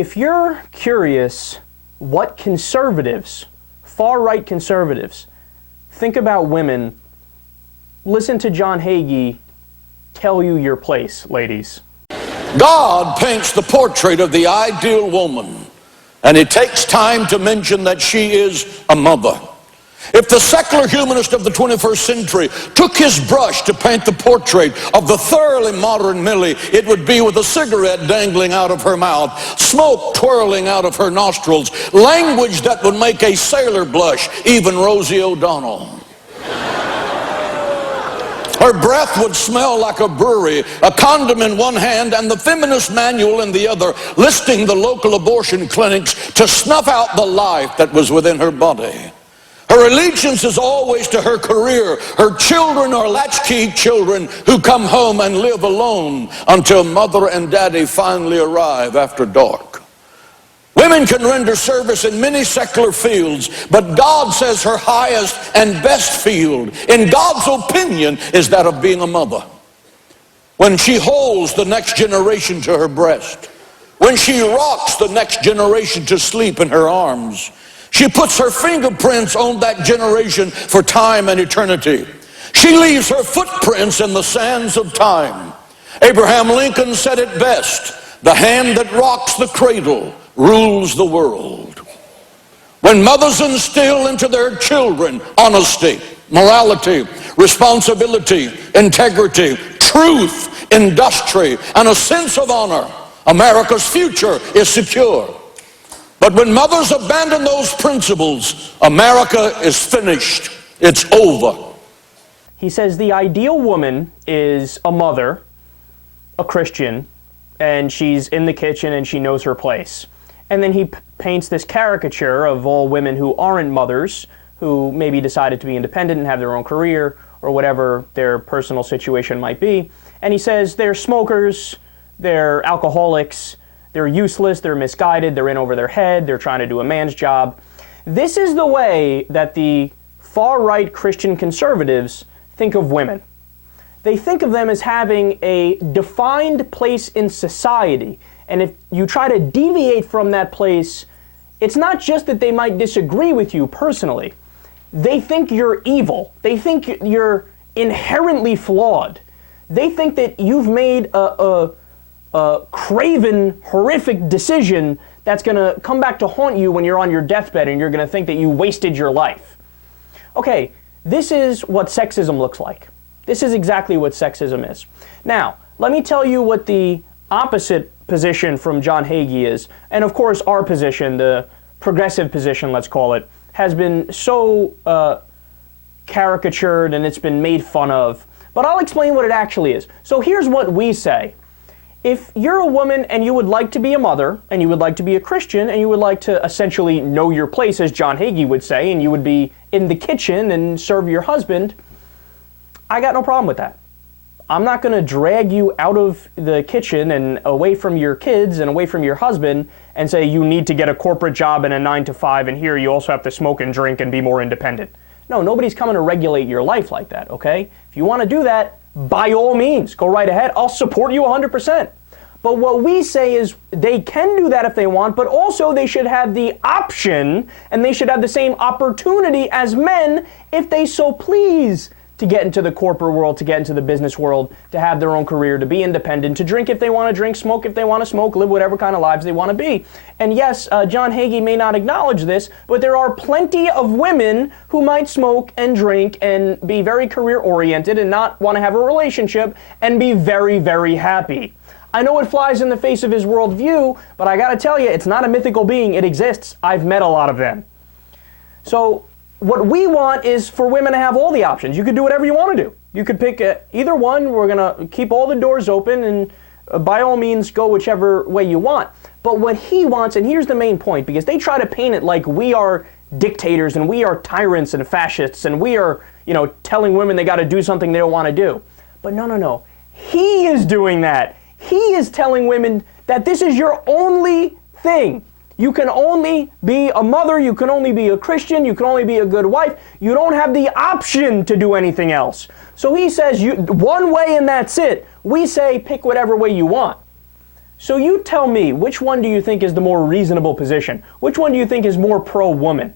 if you're curious what conservatives, far-right conservatives, think about women, listen to John Hagee tell you your place, ladies. God paints the portrait of the ideal woman, and it takes time to mention that she is a mother. If the secular humanist of the 21st century took his brush to paint the portrait of the thoroughly modern Millie, it would be with a cigarette dangling out of her mouth, smoke twirling out of her nostrils, language that would make a sailor blush, even Rosie O'Donnell. Her breath would smell like a brewery, a condom in one hand and the feminist manual in the other, listing the local abortion clinics to snuff out the life that was within her body. Her allegiance is always to her career. Her children are latchkey children who come home and live alone until mother and daddy finally arrive after dark. Women can render service in many secular fields, but God says her highest and best field, in God's opinion, is that of being a mother. When she holds the next generation to her breast, when she rocks the next generation to sleep in her arms, she puts her fingerprints on that generation for time and eternity. She leaves her footprints in the sands of time. Abraham Lincoln said it best, the hand that rocks the cradle rules the world. When mothers instill into their children honesty, morality, responsibility, integrity, truth, industry, and a sense of honor, America's future is secure. But when mothers abandon those principles, America is finished. It's over. He says the ideal woman is a mother, a Christian, and she's in the kitchen and she knows her place. And then he paints this caricature of all women who aren't mothers, who maybe decided to be independent and have their own career or whatever their personal situation might be. And he says they're smokers, they're alcoholics, they're useless, they're misguided, they're in over their head, they're trying to do a man's job. This is the way that the far-right Christian conservatives think of women. They think of them as having a defined place in society, and if you try to deviate from that place, it's not just that they might disagree with you personally. They think you're evil. They think you're inherently flawed. They think that you've made a craven, horrific decision that's going to come back to haunt you when you're on your deathbed and you're going to think that you wasted your life. Okay, this is what sexism looks like. This is exactly what sexism is. Now, let me tell you what the opposite position from John Hagee is. And of course, our position, the progressive position, let's call it, has been so caricatured and it's been made fun of. But I'll explain what it actually is. So here's what we say. If you're a woman and you would like to be a mother, and you would like to be a Christian, and you would like to essentially know your place, as John Hagee would say, and you would be in the kitchen and serve your husband, I got no problem with that. I'm not going to drag you out of the kitchen and away from your kids and away from your husband and say you need to get a corporate job and a 9-to-5, and here you also have to smoke and drink and be more independent. No, nobody's coming to regulate your life like that, okay? If you want to do that, by all means, go right ahead. I'll support you 100%. But what we say is they can do that if they want, but also they should have the option and they should have the same opportunity as men if they so please to get into the corporate world, to get into the business world, to have their own career, to be independent, to drink if they want to drink, smoke if they want to smoke, live whatever kind of lives they want to be. And yes, John Hagee may not acknowledge this, but there are plenty of women who might smoke and drink and be very career-oriented and not want to have a relationship and be very, very happy. I know it flies in the face of his worldview, but I gotta tell you, it's not a mythical being. It exists. I've met a lot of them. So what we want is for women to have all the options. You could do whatever you want to do. You could pick either one. We're going to keep all the doors open and by all means go whichever way you want. But what he wants, and here's the main point, because they try to paint it like we are dictators and we are tyrants and fascists and we are, telling women they got to do something they don't want to do. But no. He is doing that. He is telling women that this is your only thing. You can only be a mother, you can only be a Christian, you can only be a good wife. You don't have the option to do anything else. So he says one way and that's it. We say pick whatever way you want. So you tell me, which one do you think is the more reasonable position? Which one do you think is more pro-woman?